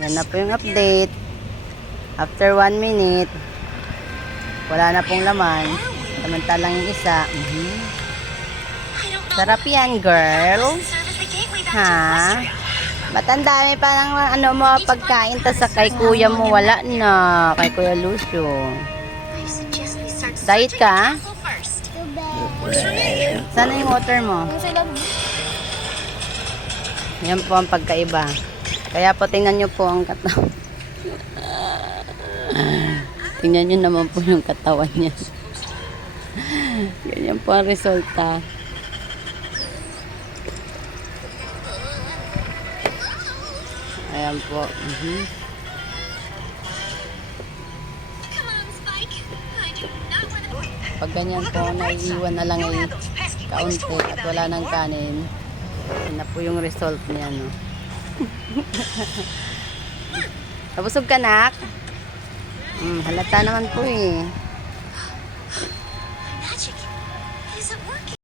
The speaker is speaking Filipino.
Yan na po yung update. After 1 minute, wala na pong laman. Samantalang yung isa. Sarap yan, girl. Ha? Ba't ang dami pa ng ano mo, pagkain, tas sa kay kuya mo wala na. Kay Kuya Lucio. Diet ka? Sana yung water mo? Yan po ang pagkaiba. Kaya po tingnan nyo po ang katawan. Tingnan nyo naman po yung katawan niya. Ganyan po ang resulta. Ayan po. Pag ganyan po, naiiwan na lang ay kaunti at wala ng kanin. Yan na po yung result niya, no? Nabusog ka, nak? Halata naman po eh.